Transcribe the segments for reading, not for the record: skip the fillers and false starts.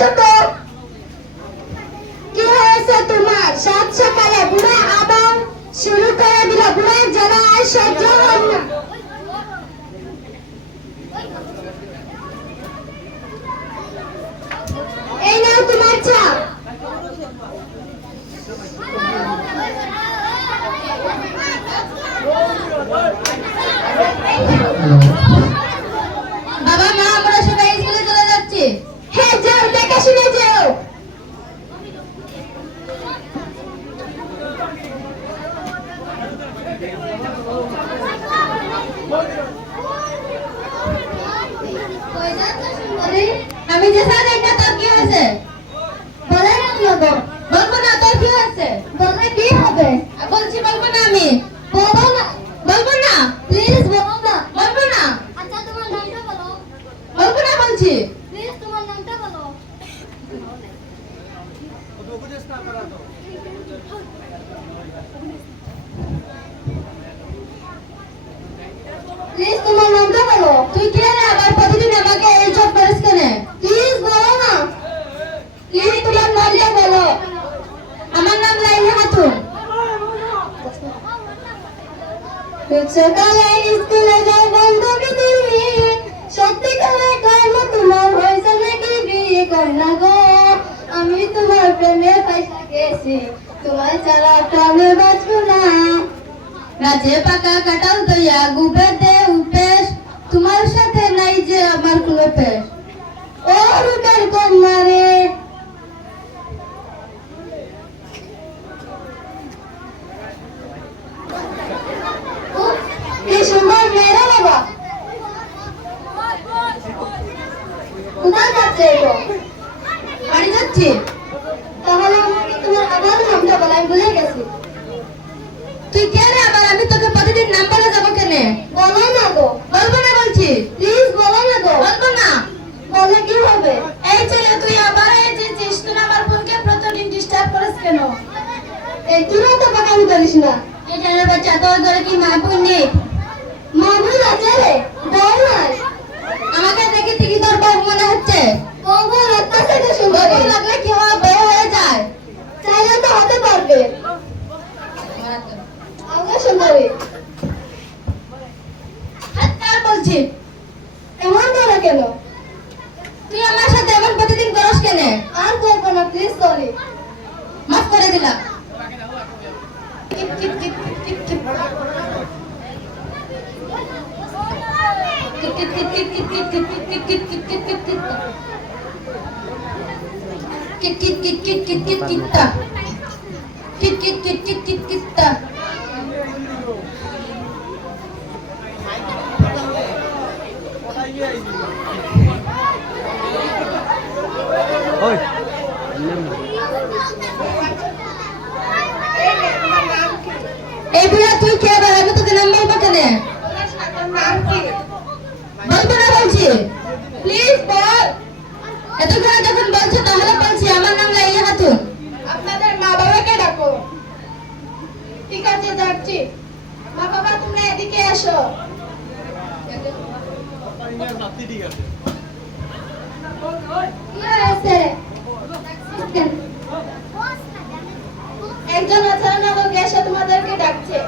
আসো তো। কি হয়েছে তোমার? সাত সকালে বুড়া আবার শুরু করে দিল। বুড়ার জ্বালা আর সহ্য হয় না। এই নাও তোমার চা। বাবা মা আমরা সবাই স্কুলে চলে যাচ্ছি। হ্যাঁ যাও, দেখে শুনে যেও। আমি যে স্যার এটা তোর কি হয়েছে? বলে না তো। বলবো না, তোর কি হয়েছে? বললে কি হবে? বলছি বলবো না আমি। বলবো না। বলবো না, প্লিজ বলো না। বলবো না। আচ্ছা তোমার নামটা বলো। বলবো না বলছি। প্লিজ তোমার নামটা বলো। প্লিজ তোমার নামটা বলো। তুই কে রে? আবার প্রতিদিন আমাকে এই সব করিস কেন? প্লিজ বলো না। প্লিজ তোমার নামটা বলো। আমার নাম লাইলা খাতুন। সকালে স্কুলে যাও বান্ধবী তুমি, সত্যি করে কর্ম তোমার হয়েছে নাকি বিয়ে কন্যা গো? আমি তোমার প্রেমে পয়সা গেছি, তোমার ছাড়া প্রাণে বাঁচবো না। গাছে পাকা কাটাল দইয়া গুবেতে উপেশ, তোমার সাথে নাই যে আমার কোনো পেশ। ও রূপের কন্যা রে। কি সুন্দর মেয়েরা বাবা। কোথায় যাচ্ছে এগো? বাড়ি যাচ্ছি। তাহলে আমাকে তোমার আবার নামটা বলা, আমি ভুলে গেছি। তুই কে রে আবার? আমি তোকে প্রতিদিন নাম বলে যাবো কেন? বলো না গো। বলবো না বলছি। প্লিজ বলো না গো। বলবো না। বলে কি হবে? এই ছেলে তুই আবার এসেছিস, তুই আমার বোনকে প্রতিদিন ডিস্টার্ব করিস কেন? এই তুই তো পাকামি করিস না। এই ছেলের বাচ্চা, তোর ঘরে কি মা বোন নেই? মা বোন আছে রে, বউ নাই। আমাকে দেখে কি তোর বউ মনে হচ্ছে? বউ রক্তা থেকে সুন্দর লাগলে কি আমার বউ হয়ে যায়? চাইলে তো হতে পারবে। আমরা সুন্দরী। আর বলছি এমন করো কেন? তুই আমার সাথে এমন প্রতিদিন করস কেন? আর করবো না, প্লিজ সরি। মাফ করে দিলাম। Keep keep keep keep keep এই বুড়া তুই কে? আমি তোকে নাম বলবো কেন? বলবো না বলছি। প্লিজ বল। এতক্ষণ যখন বলছো তাহলে বলছি, আমার নাম লাইলা খাতুন। আপনাদের মা বাবাকে ডাকো। ঠিক আছে যাচ্ছি। মা বাবা তোমরা এদিকে এসো। একজন আচরণ লোক এসে তোমাদেরকে ডাকছে।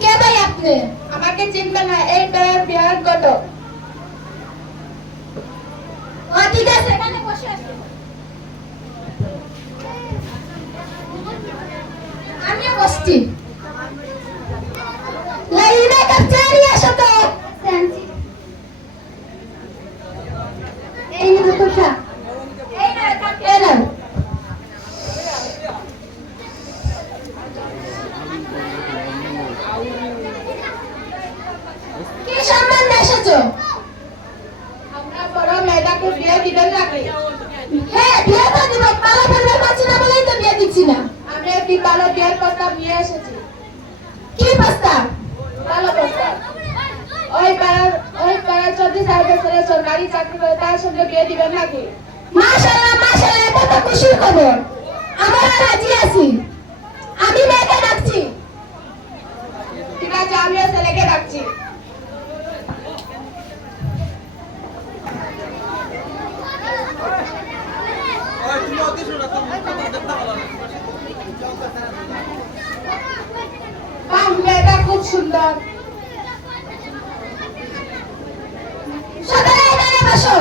কে ভাই আপনি? আমাকে চিনবে না, এই বিহার ঘটক। ঠিক আছে, এখানে বসে আছি। আমিও বসছি। লাইনা কাছে আসো তো। এই না কোথা? এই না এই না। কি সম্বন্ধে এসেছো? আমরা বড় মেয়েটাকে বিয়ে দিবেন নাকি? হ্যাঁ বিয়ে তো দিব, পালা ফেলবে পাচ্ছি না বলেই তো বিয়ে দিচ্ছি না। আমি একটি ভালো বিয়ের প্রস্তাব নিয়ে এসেছি। কি প্রস্তাব? ভালো প্রস্তাব। ওই পাড়ার 34 বছরের সরকারি চাকরি করে তার সঙ্গে বিয়ে দিবেন নাকি? মাশাআল্লাহ মাশাআল্লাহ, এটা তো খুশির খবর। আমরা রাজি আছি। আমি মেয়েকে ডাকছি। ঠিক আছে, আমিও ছেলেকে ডাকছি। বাহ, মেয়েটা খুব সুন্দর। সবাই এখানে বসো।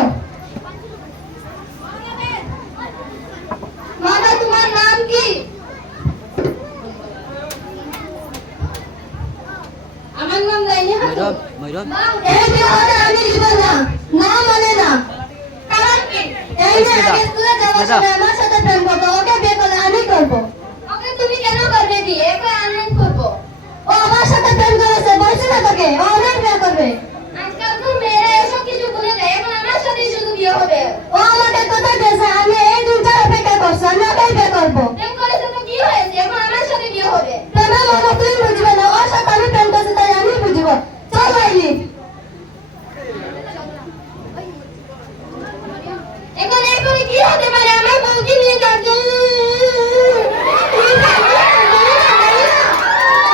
মামা, তোমার নাম কি? আমার নাম লাইনি খাতুন। এই বিয়েতে আমি দিব না, না মানে না। কারণ কি? এই মেয়ে আগে স্কুলে যাওয়ার সময় আমার সাথে প্রেম করতো, ওকে বিয়ে করলে আমি করবো। ওকে তুমি কেন করবে বিয়ে? একে আমি করবো। ও আমার সাথে প্রেম করেছে, বলছি না তোকে, ও অনেক বিয়ে করবে। আজকালকার মেয়েরা এসব কিছু ভুলে যায়, এখন আমার সাথেই শুধু বিয়ে হবে। ও আমাকে কথা দিয়েছে, আমি এই দিনটার অপেক্ষা করছি, আমি ওকেই বিয়ে করবো। প্রেম করেছে তো কি হয়েছে, এখন আমার সাথে বিয়ে হবে। প্রেমের মানে তুই বুঝবে না, ওর সাথে আমি প্রেম করছি তাই আমি বুঝবো। চল লাইলি। এখন এরপরে কি হতে পারে? আমার বউকে নিয়ে যাচ্ছি।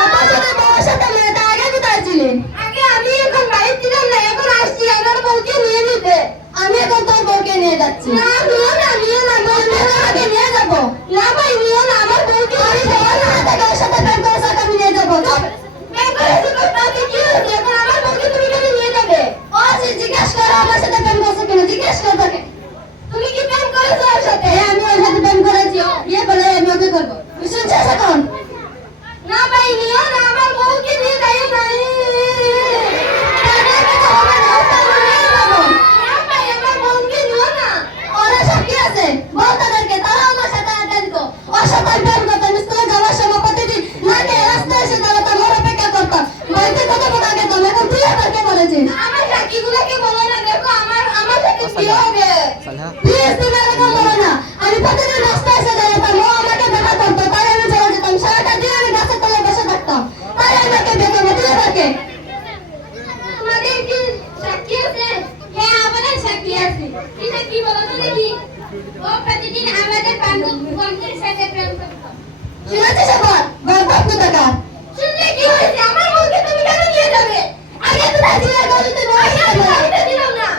আপনার সাথে বউর সাথে মেয়েটা আগে কোথায় ছিলেন? আগে আমি এখন বাড়িতে ছিলাম না, এখন আসছি আমার বউকে নিয়ে নিতে। আমি এখন তোর বউকে নিয়ে যাচ্ছি। না নিও না, নিও না, বউকে আগে নিয়ে যাবো। না ভাই নিও না, আমার বউকে আমি যাবো না, তাকে ওর সাথে প্রেম করে সাথে আমি নিয়ে যাবো। প্রেম করেছে তো তাতে কি হয়েছে? এখন আমার বউকে তুমি কেন নিয়ে যাবে? ও জিজ্ঞেস করো আমার সাথে প্রেম করছে কিনা, জিজ্ঞেস কর তাকে। তুমি কি প্রেম করেছো ওর সাথে? হ্যাঁ, আমি ওর সাথে প্রেম করেছি, বিয়ে করলে আমি ওকে করবো। শুনছিস এখন? না ভাই নিও না, আমার বউকে নিয়ে যাইও না। তাদের কথা হবে না, ওকে আমি নিয়ে যাবো। না ভাই, আমার বউকে নিও না। ওরা সব কি আছে? বল তাদেরকে, তারা আমার সাথে আড্ডা দিত। ওর সাথে আমি প্রেম করতাম, স্কুলে যাওয়ার সময় প্রতিদিন না খেয়ে রাস্তায় এসে দাঁড়াতাম, ওর অপেক্ষা করতাম। বলতে কত কথা খেতাম, এখন তুই আমাকে বলেছিস। আমার সাক্ষীগুলোকে বলো না, দেখো আমার সাথে বিয়ে হবে। প্লিজ তুমি এরকম বলো না। আমি প্রতিদিন রাস্তায় এসে দাঁড়াতাম, ও আমাকে দেখা করতো, তাই আমি চলে যেতাম। সারাটা দিন আমি গাছের তলায় বসে থাকতাম, তাই আমাকে বিয়ে করবো। তুই আমাকে তোমাদের কি সাক্ষী আছে? হ্যাঁ, আমাদের সাক্ষী আছে। কি সাক্ষী বলো তো দেখি? ও প্রতিদিন আমাদের বান্ধবীর সাথে প্রেম করতো। শুনেছিস এখন? গর্দভ কোথাকার। শুনলে কি হয়েছে? আমার বউকে তুমি কেন নিয়ে যাবে? আগে তো দাঁড়িয়ে গেলে তুই বলে দিলাম না।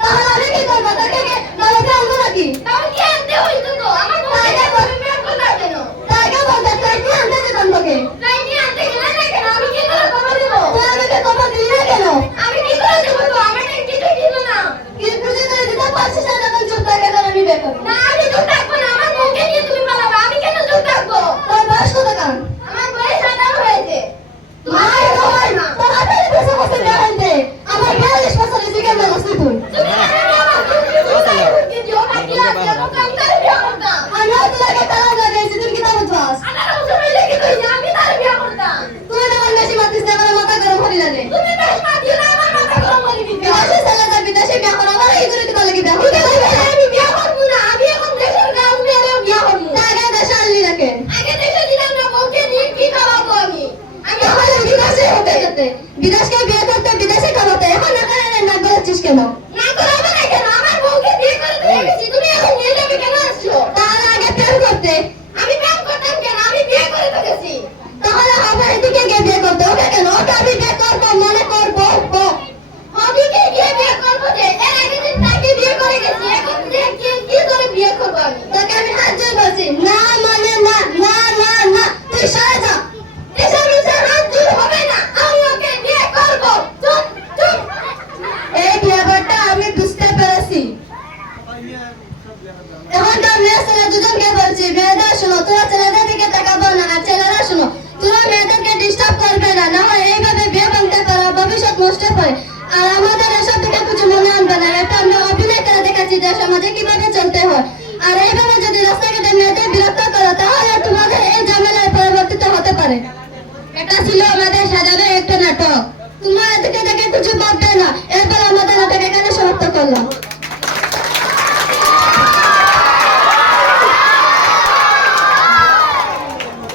তাহলে আমি কি করবো? তোকে গলাতে আনবো নাকি? তাহলে কি আনতে হইতো তো? আমার বউকে তুমি প্রেম করলা কেন? তাকে বলতে ট্রেন নিয়ে আনতে যেতাম তোকে। ট্রেন নিয়ে আনতে গেলে না কেন? আমি কি করে খবর দিব? তুই আমাকে খবর দিলি না কেন? আমি কি করে দেবো তো? আমার কিছু দিল না। কিছু যদি দিতে পারছিস না, তখন চুপ থাকে, তখন আমি বের করবো। না, আমি চুপ থাকবো না। আমার বউকে নিয়ে তুমি পালাবে, আমি কেন চুপ থাকবো? তোর বয়স কত কারণ? আমার বয়স 18 হয়েছে। মাই গড, তোর 18 বছর বসে বিয়ে হয়েছে। আমার 42 বছর হয়েছে, কেমন আছিস তুই? তুমি আমিও তোকে তারা লাগাইছি, তুই কি তা বুঝছস? 18 বছর হইলে কি কইছি আমি তার বিয়ে করতাম। তুই যখন বেশি মাতিস না, আমার মাথা গরম হয়ে লাগে। তুমি বেশ মাতিও না, আমার মাথা গরম হয়ে দিবি। বিদেশে চলে যা, বিদেশে বিয়ে করা আমার এই করে দিবা লাগি বিয়ে করতে। আমি বিয়ে করব না, আমি এখন দেশের গাঁও মেয়েও বিয়ে করব। আগে দেশে আনলি নাকি? আগে দেশে দিলাম না, বউকে নিয়ে কি খাওয়াবো আমি? আমি তাহলে বিদেশে হতে যেতে, বিদেশকে বিয়ে করতে, বিদেশে খাওয়াতে। এখন না করে না করেছিস কেন? না করাবো না কেন? আমার বউকে বিয়ে করে দিয়ে গেছি, তুমি এখন নিয়ে যাবে কেন আসছো? তার আগে প্রেম করতে। আমি প্রেম করতাম কেন? আমি বিয়ে করে তো গেছি। তাহলে আবার এদিকে গিয়ে বিয়ে করতে, ওকে কেন? ওকে আমি বিয়ে করবো, মনে করবো। ওদিকে গিয়ে বিয়ে করবো যে, এর আগে দিন তাকে বিয়ে করে গেছি, এখন কি করে বিয়ে করবো আমি? তোকে আমি হাত জোর বলছি, না মানে না, না না না, তুই সরে যা। এসব মিশে হাত জোর হবে না, আমি ওকে বিয়ে করবো। চুপ চুপ। এই ব্যাপারটা আমি বুঝতে পেরেছি। এখনকার মেয়ে ছেলে দুজনকে বলছি, মেয়েরা শোনো, তোরা ছেলেদের দিকে তাকাবো না, আর ছেলেরা শোনো, তোরা মেয়েদেরকে ডিস্টার্ব করবে না, না হয় এইভাবে বিয়ে ভাঙতে পারে, ভবিষ্যৎ নষ্ট হয়। আর আমাদের এসব থেকে কিছু মনে আনবে না, এটা আমরা অভিনয় করে দেখাচ্ছি যে সমাজে কিভাবে চলতে হয়। আর এইভাবে যদি রাস্তাঘাটে মেয়েদের বিরক্ত করো, তাহলে তোমাদের এই ঝামেলায় পরিবর্তিত হতে পারে। এটা ছিল আমাদের সাজানো একটা নাটক। তোমরা এদিকে দেখে কিছু ভাববে না। এরপর আমাদের নাটক এখানে সমাপ্ত করলাম।